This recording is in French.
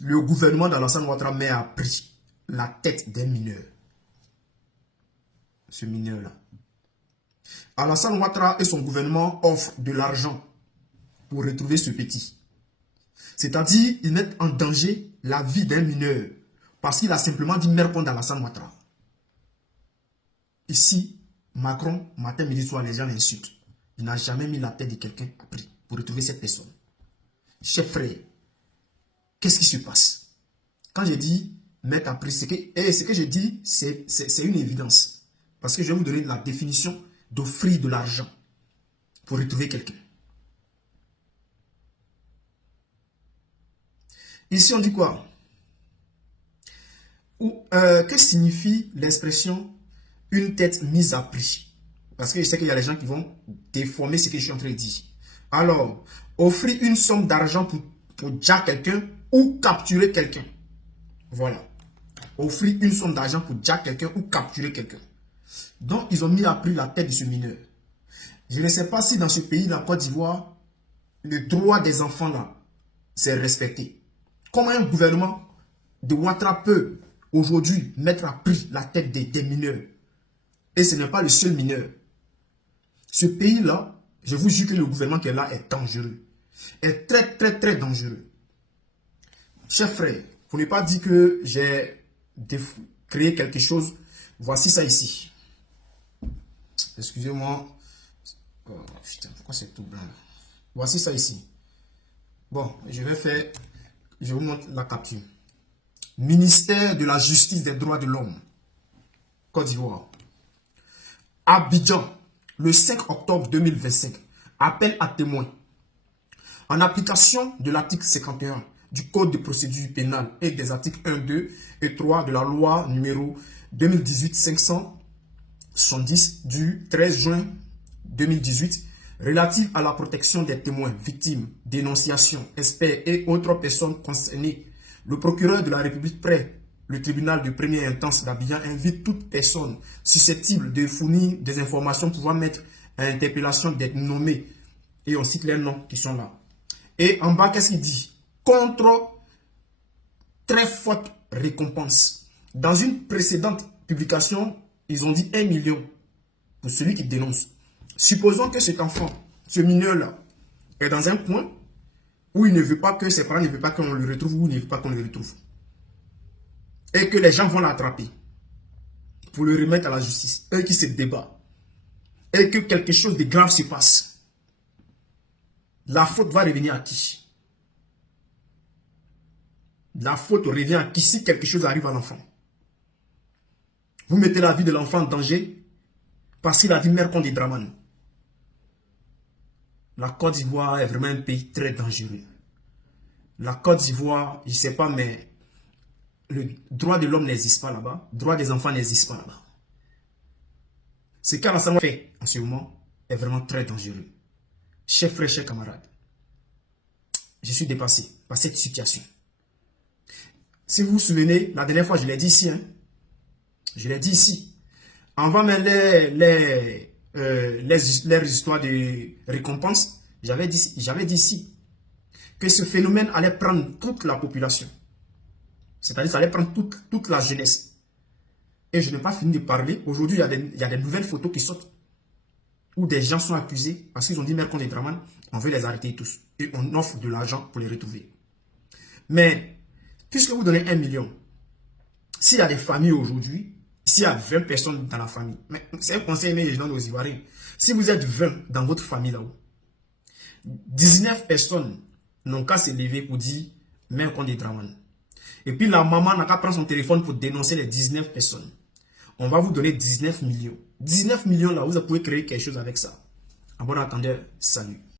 le gouvernement d'Alassane Ouattara met à prix la tête des mineurs. Ce mineur-là. Alassane Ouattara et son gouvernement offrent de l'argent pour retrouver ce petit. C'est-à-dire, ils mettent en danger la vie d'un mineur parce qu'il a simplement dit merde contre Alassane Ouattara. Ici, Macron, matin, midi, soir, les gens l'insultent. Il n'a jamais mis la tête de quelqu'un à prix pour retrouver cette personne. Chef frère, qu'est-ce qui se passe? Quand je dis mettre à prix, ce que je dis, c'est une évidence. Parce que je vais vous donner la définition d'offrir de l'argent pour retrouver quelqu'un. Ici, on dit quoi? Que signifie l'expression une tête mise à prix? Parce que je sais qu'il y a des gens qui vont déformer ce que je suis en train de dire. Alors, offrir une somme d'argent pour jack quelqu'un ou capturer quelqu'un. Voilà. Offrir une somme d'argent pour jack quelqu'un ou capturer quelqu'un. Donc, ils ont mis à prix la tête de ce mineur. Je ne sais pas si dans ce pays, la Côte d'Ivoire, le droit des enfants là, c'est respecté. Comment un gouvernement de Ouattara peut aujourd'hui mettre à prix la tête des mineurs? Et ce n'est pas le seul mineur. Ce pays-là, je vous jure que le gouvernement qui est là est dangereux. Est très, très, très dangereux. Chers frères, pour ne pas dire que j'ai créé quelque chose, voici ça ici. Excusez-moi. Oh, putain, pourquoi c'est tout blanc là? Voici ça ici. Bon, je vous montre la capture. Ministère de la Justice des Droits de l'Homme. Côte d'Ivoire. Abidjan, le 5 octobre 2025. Appel à témoins. En application de l'article 51 du Code de procédure pénale et des articles 1, 2 et 3 de la loi numéro 2018-570 du 13 juin 2018 relative à la protection des témoins, victimes, dénonciations, experts et autres personnes concernées, le procureur de la République près le tribunal de première instance d'Abidjan invite toute personne susceptible de fournir des informations pouvant mettre à interpellation d'être nommée. Et on cite les noms qui sont là. Et en bas, qu'est-ce qu'il dit? Contre très forte récompense. Dans une précédente publication, ils ont dit 1 million pour celui qui dénonce. Supposons que cet enfant, ce mineur-là, est dans un coin où il ne veut pas que ses parents ne veulent pas qu'on le retrouve ou il ne veut pas qu'on le retrouve. Et que les gens vont l'attraper pour le remettre à la justice. Eux qui se débattent. Et que quelque chose de grave se passe. La faute va revenir à qui? La faute revient à qui si quelque chose arrive à l'enfant? Vous mettez la vie de l'enfant en danger parce qu'il a dit merde contre des Draman. La Côte d'Ivoire est vraiment un pays très dangereux. La Côte d'Ivoire, je ne sais pas, mais le droit de l'homme n'existe pas là-bas. Le droit des enfants n'existe pas là-bas. Ce qu'Alassane Ouattara fait en ce moment est vraiment très dangereux. Chers frères, chers camarades, je suis dépassé par cette situation. Si vous vous souvenez, la dernière fois, je l'ai dit ici. Je l'ai dit ici. Avant même les histoires de récompense, j'avais dit ici que ce phénomène allait prendre toute la population. C'est-à-dire ça allait prendre toute la jeunesse. Et je n'ai pas fini de parler. Aujourd'hui, il y a des nouvelles photos qui sortent où des gens sont accusés parce qu'ils ont dit merde contre les Draman. On veut les arrêter tous. Et on offre de l'argent pour les retrouver. Mais, puisque vous donnez 1 million, s'il y a des familles aujourd'hui, s'il y a 20 personnes dans la famille, c'est un conseil mais je donne aux Ivoiriens. Si vous êtes 20 dans votre famille là-haut, 19 personnes n'ont qu'à se lever pour dire merde contre les Draman. Et puis la maman n'a qu'à prendre son téléphone pour dénoncer les 19 personnes. On va vous donner 19 millions. 19 millions là, vous pouvez créer quelque chose avec ça. En bon attendant, salut.